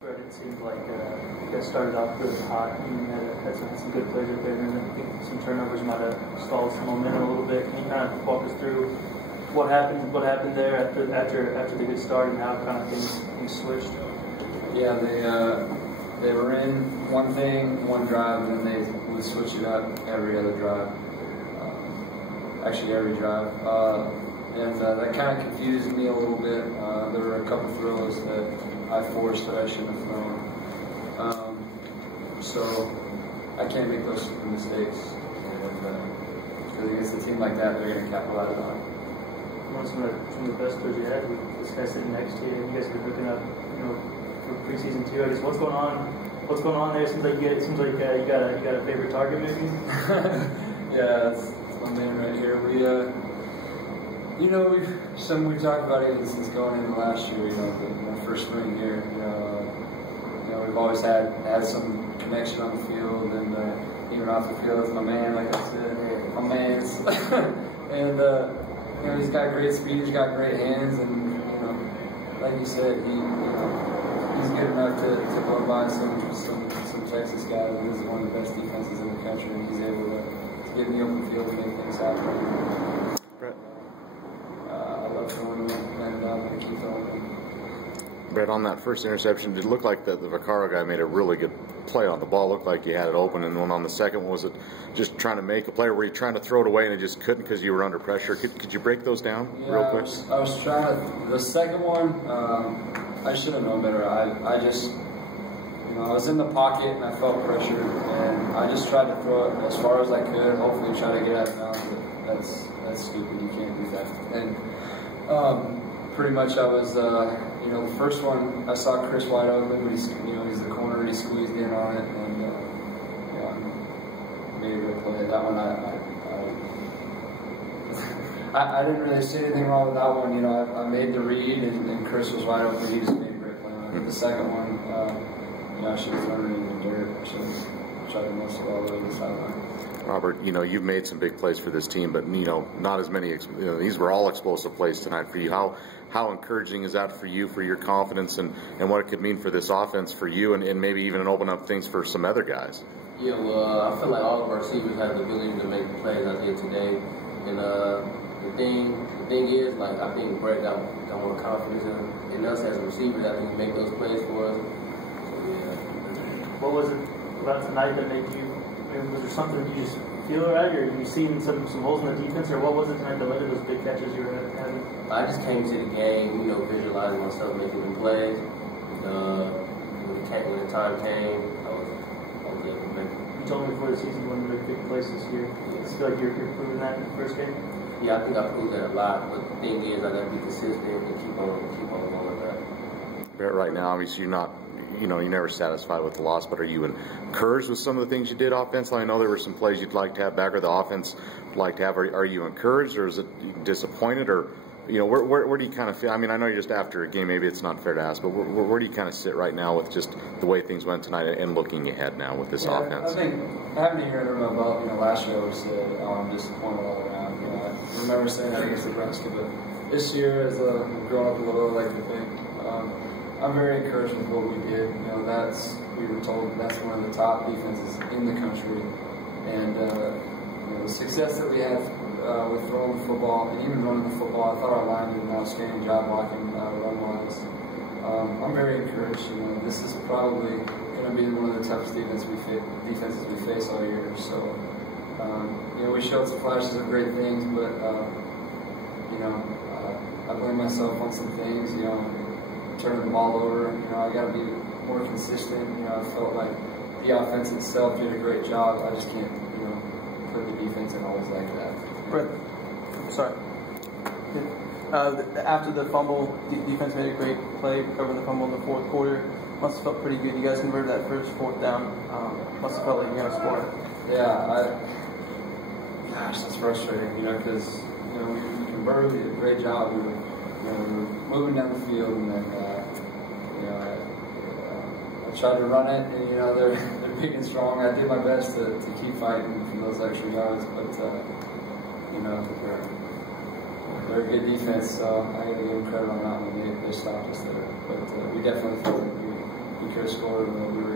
But it seems like you guys started off really hot. You had some good plays right there, and I think some turnovers might have stalled some momentum a little bit. Can you kind of walk us through what happened there after they did start and how kind of things switched? Yeah, they were in one drive, and then they would switch it up every other drive. Actually, every drive. And that kind of confused me a little bit. There were a couple throws that I forced that I shouldn't have thrown. So I can't make those mistakes. And against a team like that, they're going to capitalize on it. Some of the best players you had with this guy sitting next to you, and you guys have been looking up, for preseason too. I guess what's going on? What's going on there? It seems like you got a favorite target, maybe. Yeah, that's my man right here. We talked about it even since going into last year. The first spring here. We've always had some connection on the field and even off the field. It's my man, like I said, my man's. And he's got great speed. He's got great hands, and like you said, he's good enough to go by some Texas guy that is one of the best defenses in the country, and he's able to get in the open field and make things happen. Brett. I love throwing him, and I'm going to keep throwing him. Brett, on that first interception, it looked like the Vaccaro guy made a really good play on the ball. Looked like you had it open, and then on the second one, was it just trying to make a play, or were you trying to throw it away and it just couldn't because you were under pressure? Could you break those down real quick? I was trying to. The second one, I should have known better. I just, I was in the pocket and I felt pressure, and I just tried to throw it as far as I could. Hopefully, try to get out of bounds. But that's stupid. You can't do that. And pretty much, I was. The first one I saw Chris wide open, but he's the corner, and he squeezed in on it, and made a good play. That one I didn't really see anything wrong with that one. I made the read, and Chris was wide open. He just made a great play on it. The second one, I should have thrown it in the dirt. I should have tried to muscle all the way to the sideline. Robert, you've made some big plays for this team, but not as many. These were all explosive plays tonight for you. How encouraging is that for you, for your confidence, and what it could mean for this offense for you, and maybe even open up things for some other guys? Yeah, well, I feel like all of our receivers have the ability to make the plays I did today, and the thing is, like, I think Brett got more confidence in us as receivers. I think he make those plays for us. So, yeah. What was it about tonight that made you? Was there something you just feel right, or you seen some holes in the defense, or what was it tonight that led to those big catches you were having? I just came to the game, visualizing myself making the plays. When the time came, I was able to make it. You told me before the season you wanted to make big plays this year. Do you feel like you're proving that in the first game? Yeah, I think I proved that a lot. But the thing is, I got to be consistent and keep on going with that. But right now, obviously, you're not. You're never satisfied with the loss, but are you encouraged with some of the things you did offensively? I know there were some plays you'd like to have back, or the offense would like to have. Are you encouraged, or is it disappointed, or where do you kind of feel? I mean, I know you're just after a game, maybe it's not fair to ask, but where do you kind of sit right now with just the way things went tonight and looking ahead now with this offense? I think having a year under my belt, last year I always said I'm disappointed all around. I remember saying that against Nebraska, but this year, as I've grown up a little, I like to think. I'm very encouraged with what we did. We were told that's one of the top defenses in the country, and the success that we had with throwing the football and even running the football, I thought our line did an outstanding job blocking run-wise. I'm very encouraged. This is probably going to be one of the toughest defenses we face all year. So, we showed some flashes of great things, but I blame myself on some things. Turning the ball over, I got to be more consistent. I felt like the offense itself did a great job. I just can't, put the defense in always like that. Brett, sorry. After the fumble, the defense made a great play, covering the fumble in the fourth quarter. Must have felt pretty good. You guys converted that first fourth down. Must have felt like you're going to score. Yeah, gosh, that's frustrating, because, we converted, we did a great job. We were moving down the field, and then, I tried to run it, and, they're big and strong. I did my best to keep fighting for those extra yards, but, they're a good defense, so I got to give them credit on that one. They stopped us there. But we definitely felt like we could have scored when we were